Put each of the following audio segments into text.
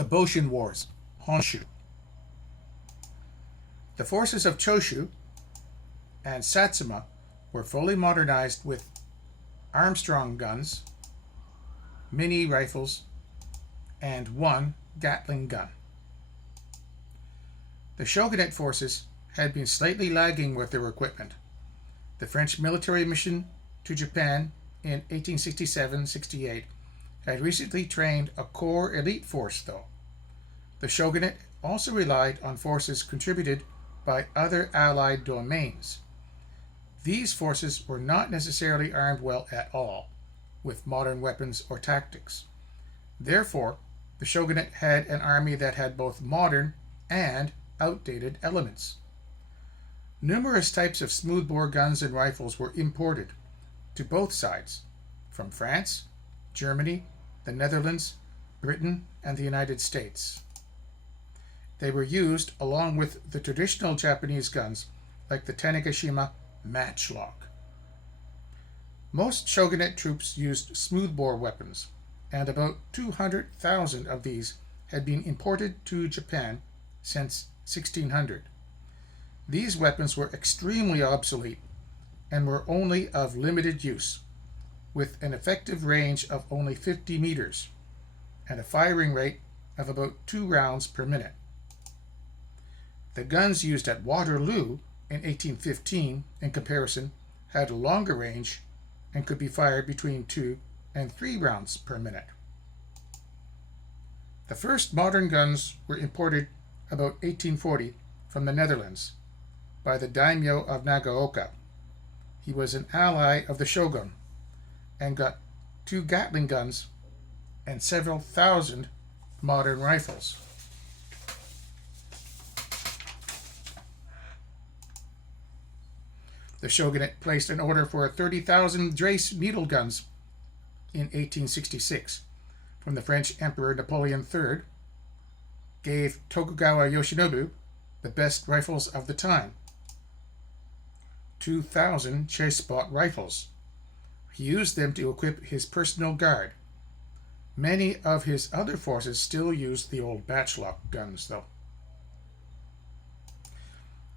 The Boshin Wars, Honshu. The forces of Choshu and Satsuma were fully modernized with Armstrong guns, mini rifles, and one Gatling gun. The Shogunate forces had been slightly lagging with their equipment. The French military mission to Japan in 1867-68 had recently trained a core elite force, though. The Shogunate also relied on forces contributed by other allied domains. These forces were not necessarily armed well at all with modern weapons or tactics. Therefore, the Shogunate had an army that had both modern and outdated elements. Numerous types of smoothbore guns and rifles were imported to both sides from France, Germany, the Netherlands, Britain, and the United States. They were used along with the traditional Japanese guns like the Tanegashima matchlock. Most Shogunate troops used smoothbore weapons, and about 200,000 of these had been imported to Japan since 1600. These weapons were extremely obsolete and were only of limited use, with an effective range of only 50 meters and a firing rate of about 2 rounds per minute. The guns used at Waterloo in 1815, in comparison, had a longer range and could be fired between 2 and 3 rounds per minute. The first modern guns were imported about 1840 from the Netherlands by the daimyo of Nagaoka. He was an ally of the shogun and got 2 Gatling guns and several thousand modern rifles. The shogunate placed an order for 30,000 Drace needle guns in 1866 from the French Emperor Napoleon III, gave Tokugawa Yoshinobu the best rifles of the time, 2,000 chase-spot rifles. He used them to equip his personal guard. Many of his other forces still used the old matchlock guns, though.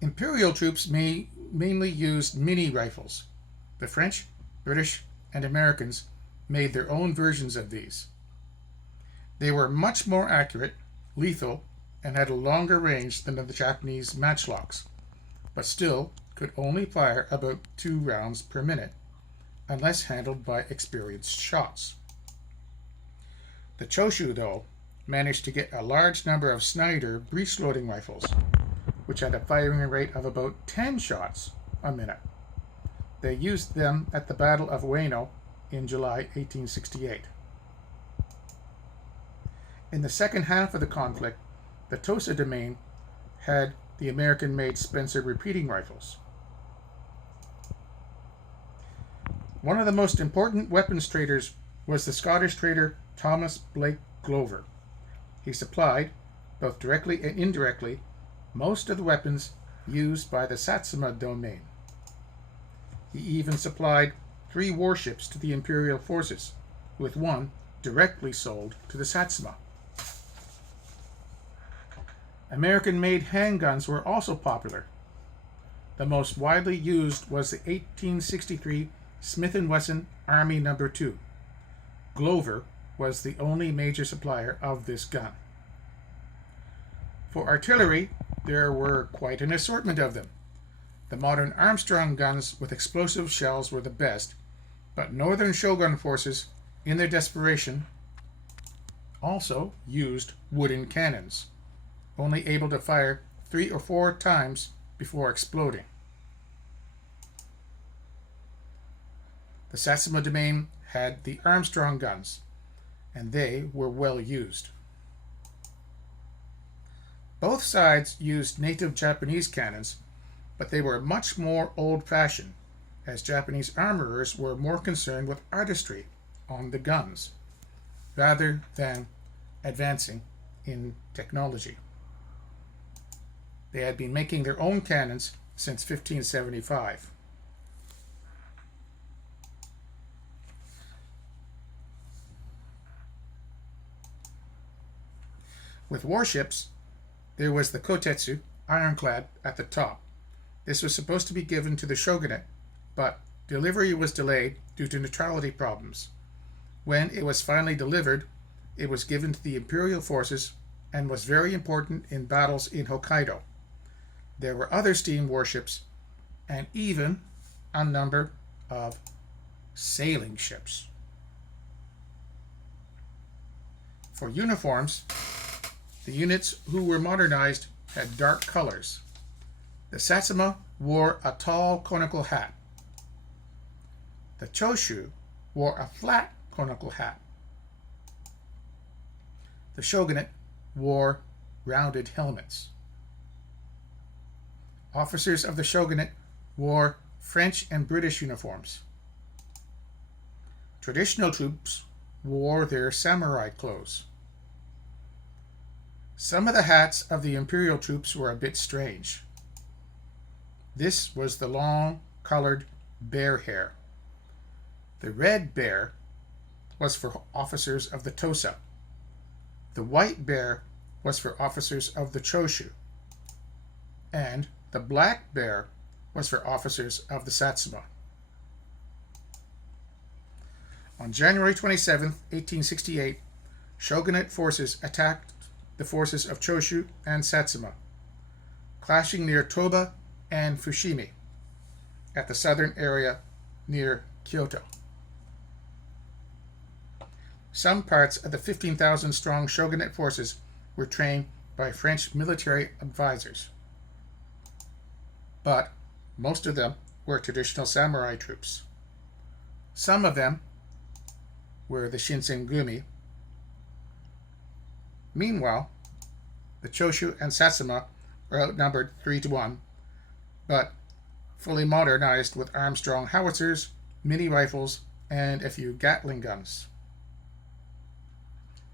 Imperial troops mainly used mini rifles. The French, British, and Americans made their own versions of these. They were much more accurate, lethal, and had a longer range than the Japanese matchlocks, but still could only fire about 2 rounds per minute, unless handled by experienced shots. The Choshu, though, managed to get a large number of Snyder breech-loading rifles, which had a firing rate of about 10 shots a minute. They used them at the Battle of Ueno in July 1868. In the second half of the conflict, the Tosa domain had the American-made Spencer repeating rifles. One of the most important weapons traders was the Scottish trader Thomas Blake Glover. He supplied, both directly and indirectly, most of the weapons used by the Satsuma domain. He even supplied 3 warships to the imperial forces, with one directly sold to the Satsuma. American-made handguns were also popular. The most widely used was the 1863 Smith & Wesson Army No. 2. Glover was the only major supplier of this gun. For artillery, there were quite an assortment of them. The modern Armstrong guns with explosive shells were the best, but northern shogun forces, in their desperation, also used wooden cannons, only able to fire 3 or 4 times before exploding. The Satsuma domain had the Armstrong guns, and they were well used. Both sides used native Japanese cannons, but they were much more old-fashioned, as Japanese armorers were more concerned with artistry on the guns, rather than advancing in technology. They had been making their own cannons since 1575. With warships, there was the Kotetsu Ironclad at the top. This was supposed to be given to the Shogunate, but delivery was delayed due to neutrality problems. When it was finally delivered, it was given to the Imperial forces and was very important in battles in Hokkaido. There were other steam warships and even a number of sailing ships. For uniforms, the units who were modernized had dark colors. The Satsuma wore a tall conical hat. The Choshu wore a flat conical hat. The Shogunate wore rounded helmets. Officers of the Shogunate wore French and British uniforms. Traditional troops wore their samurai clothes. Some of the hats of the imperial troops were a bit strange. This was the long, colored bear hair. The red bear was for officers of the Tosa. The white bear was for officers of the Choshu. And the black bear was for officers of the Satsuma. On January 27, 1868, Shogunate forces attacked the forces of Choshu and Satsuma, clashing near Toba and Fushimi at the southern area near Kyoto. Some parts of the 15,000-strong Shogunate forces were trained by French military advisors, but most of them were traditional samurai troops. Some of them were the Shinsengumi. Meanwhile, the Choshu and Satsuma were outnumbered 3-1, but fully modernized with Armstrong howitzers, mini rifles, and a few Gatling guns.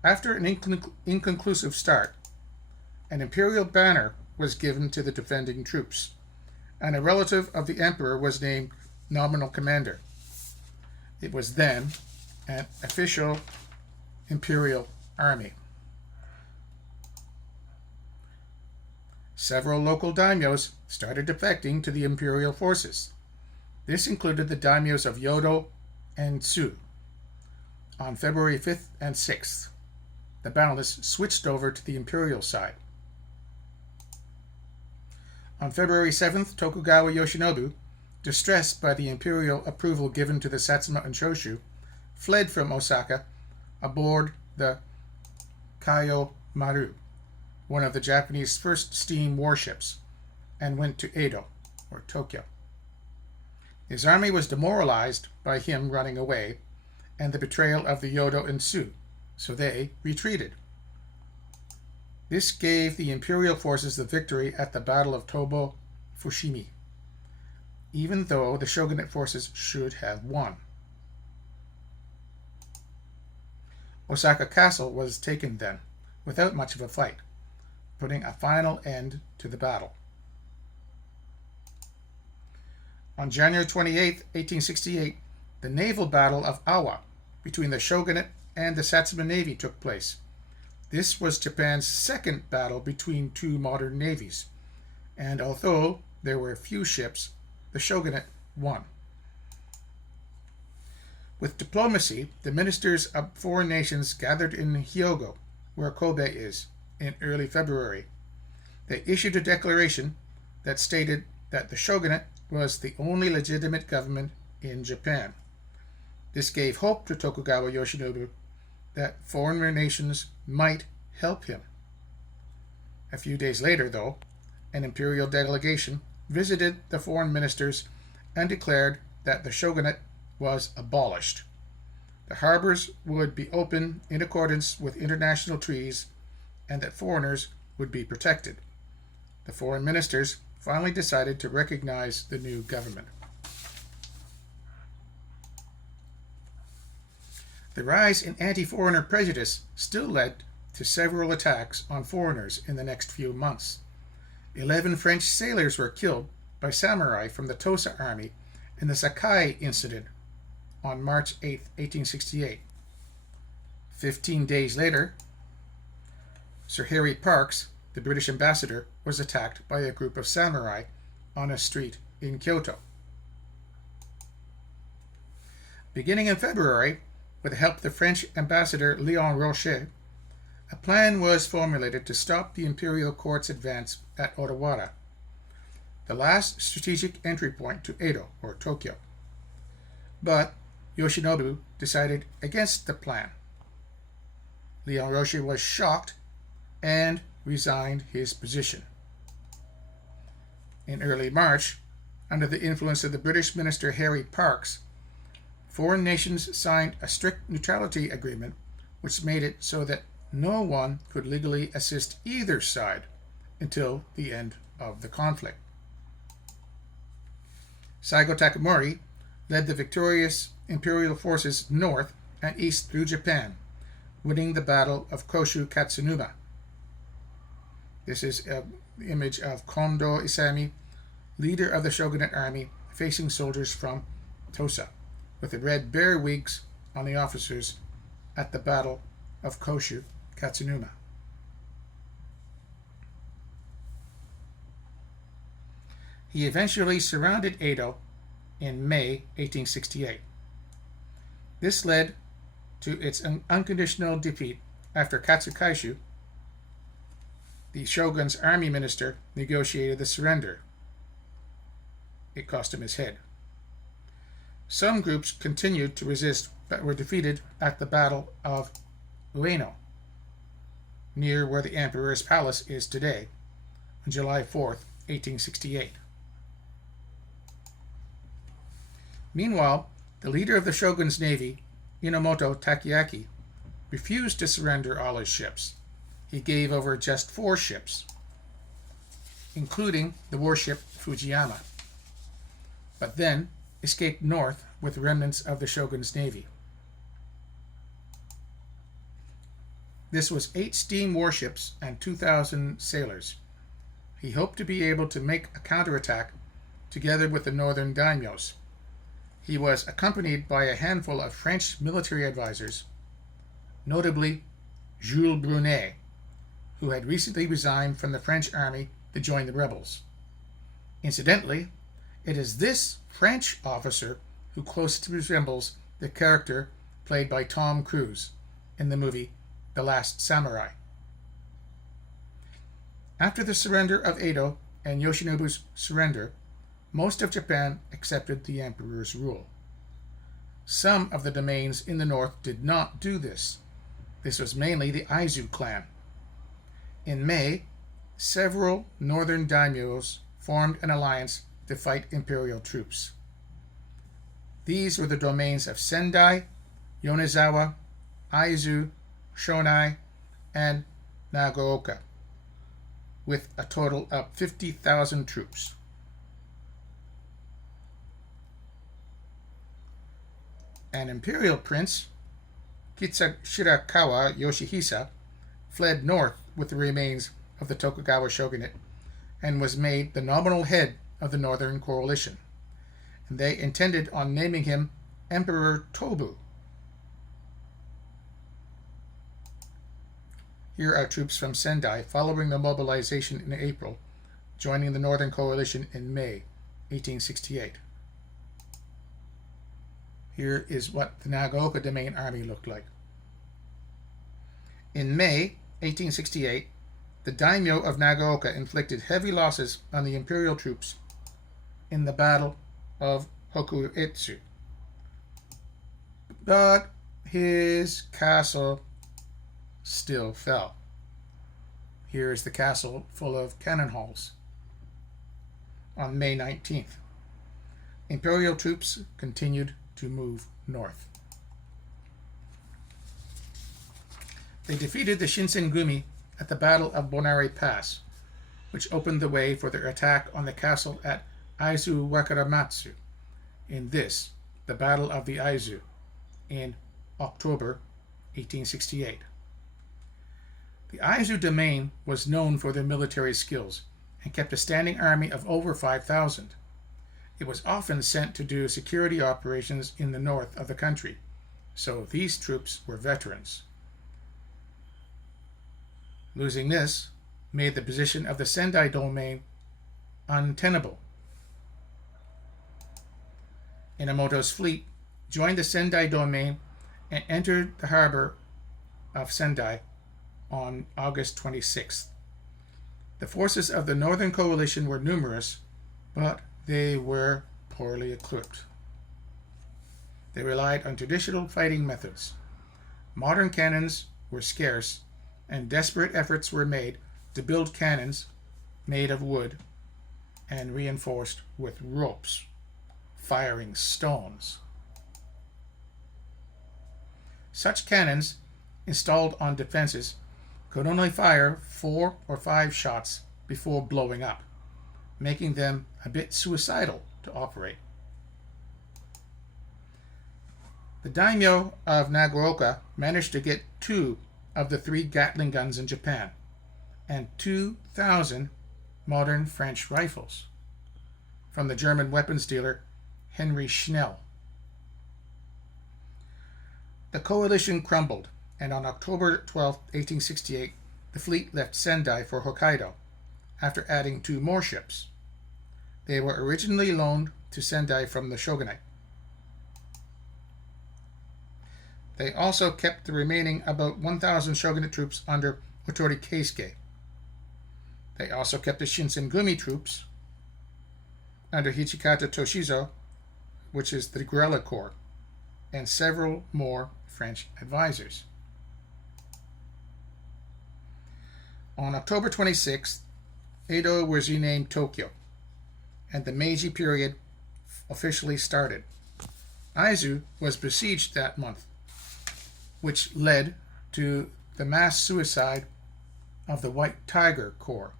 After an inconclusive start, an imperial banner was given to the defending troops, and a relative of the emperor was named nominal commander. It was then an official imperial army. Several local daimyos started defecting to the imperial forces. This included the daimyos of Yodo and Tsu. On February 5th and 6th, the balance switched over to the imperial side. On February 7th, Tokugawa Yoshinobu, distressed by the imperial approval given to the Satsuma and Choshu, fled from Osaka aboard the Kaio Maru, one of the Japanese first steam warships, and went to Edo, or Tokyo. His army was demoralized by him running away and the betrayal of the Yodo and Tsu, so they retreated. This gave the imperial forces the victory at the Battle of Tobo Fushimi, even though the shogunate forces should have won. Osaka Castle was taken then, without much of a fight, putting a final end to the battle. On January 28, 1868, the naval battle of Awa between the shogunate and the Satsuma Navy took place. This was Japan's second battle between two modern navies, and although there were few ships, the shogunate won. With diplomacy, the ministers of foreign nations gathered in Hyogo, where Kobe is, in early February. They issued a declaration that stated that the shogunate was the only legitimate government in Japan. This gave hope to Tokugawa Yoshinobu that foreign nations might help him. A few days later, though, an imperial delegation visited the foreign ministers and declared that the shogunate was abolished. The harbors would be open in accordance with international treaties and that foreigners would be protected. The foreign ministers finally decided to recognize the new government. The rise in anti-foreigner prejudice still led to several attacks on foreigners in the next few months. 11 French sailors were killed by samurai from the Tosa army in the Sakai incident on March 8, 1868. 15 days later, Sir Harry Parkes, the British ambassador, was attacked by a group of samurai on a street in Kyoto. Beginning in February, with the help of the French ambassador Léon Rocher, a plan was formulated to stop the imperial court's advance at Odawara, the last strategic entry point to Edo, or Tokyo. But Yoshinobu decided against the plan. Léon Rocher was shocked and resigned his position. In early March, under the influence of the British minister Harry Parkes, foreign nations signed a strict neutrality agreement which made it so that no one could legally assist either side until the end of the conflict. Saigo Takamori led the victorious imperial forces north and east through Japan, winning the Battle of Koshu Katsunuma. This is an image of Kondo Isami, leader of the Shogunate army, facing soldiers from Tosa, with the red bear wigs on the officers at the Battle of Koshu Katsunuma. He eventually surrounded Edo in May 1868. This led to its unconditional defeat after Katsukaishu, the shogun's army minister, negotiated the surrender. It cost him his head. Some groups continued to resist but were defeated at the Battle of Ueno, near where the Emperor's Palace is today, on July 4th, 1868. Meanwhile, the leader of the shogun's navy, Inomoto Takeaki, refused to surrender all his ships. He gave over just 4 ships, including the warship Fujiyama, but then escaped north with remnants of the shogun's navy. This was 8 steam warships and 2,000 sailors. He hoped to be able to make a counterattack together with the northern daimyos. He was accompanied by a handful of French military advisors, notably Jules Brunet, who had recently resigned from the French army to join the rebels. Incidentally, it is this French officer who closely resembles the character played by Tom Cruise in the movie The Last Samurai. After the surrender of Edo and Yoshinobu's surrender, most of Japan accepted the emperor's rule. Some of the domains in the north did not do this. This was mainly the Aizu clan. In May, several northern daimyos formed an alliance to fight imperial troops. These were the domains of Sendai, Yonezawa, Aizu, Shonai, and Nagaoka, with a total of 50,000 troops. An imperial prince, Shirakawa Yoshihisa, fled north with the remains of the Tokugawa shogunate and was made the nominal head of the northern coalition, and they intended on naming him Emperor Tobu. Here are troops from Sendai following the mobilization in April, joining the northern coalition in May 1868. Here is what the Nagaoka domain army looked like. In May 1868, the daimyo of Nagaoka inflicted heavy losses on the imperial troops in the Battle of Hokuetsu. But his castle still fell. Here is the castle full of cannon halls. On May 19th, imperial troops continued to move north. They defeated the Shinsengumi at the Battle of Bonari Pass, which opened the way for their attack on the castle at Aizu Wakaramatsu in this, the Battle of the Aizu, in October 1868. The Aizu domain was known for their military skills and kept a standing army of over 5,000. It was often sent to do security operations in the north of the country, so these troops were veterans. Losing this made the position of the Sendai domain untenable. Inamoto's fleet joined the Sendai domain and entered the harbor of Sendai on August 26th. The forces of the Northern Coalition were numerous, but they were poorly equipped. They relied on traditional fighting methods. Modern cannons were scarce, and desperate efforts were made to build cannons made of wood and reinforced with ropes, firing stones. Such cannons, installed on defenses, could only fire 4 or 5 shots before blowing up, making them a bit suicidal to operate. The daimyo of Nagaoka managed to get 2 of the 3 Gatling guns in Japan and 2,000 modern French rifles from the German weapons dealer Henry Schnell. The coalition crumbled, and on October 12, 1868, the fleet left Sendai for Hokkaido after adding 2 more ships. They were originally loaned to Sendai from the Shogunate. They also kept the remaining about 1,000 Shogunate troops under Otori Keisuke. They also kept the Shinsengumi troops under Hijikata Toshizo, which is the guerrilla corps, and several more French advisors. On October 26th, Edo was renamed Tokyo, and the Meiji period officially started. Aizu was besieged that month, which led to the mass suicide of the White Tiger Corps,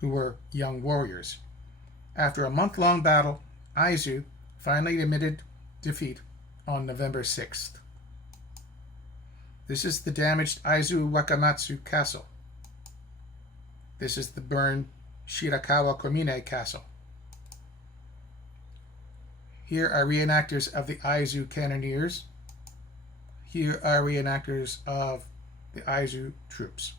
who were young warriors. After a month-long battle, Aizu finally admitted defeat on November 6th. This is the damaged Aizu Wakamatsu Castle. This is the burned Shirakawa Komine Castle. Here are reenactors of the Aizu Cannoneers. Here are reenactors of the Aizu troops.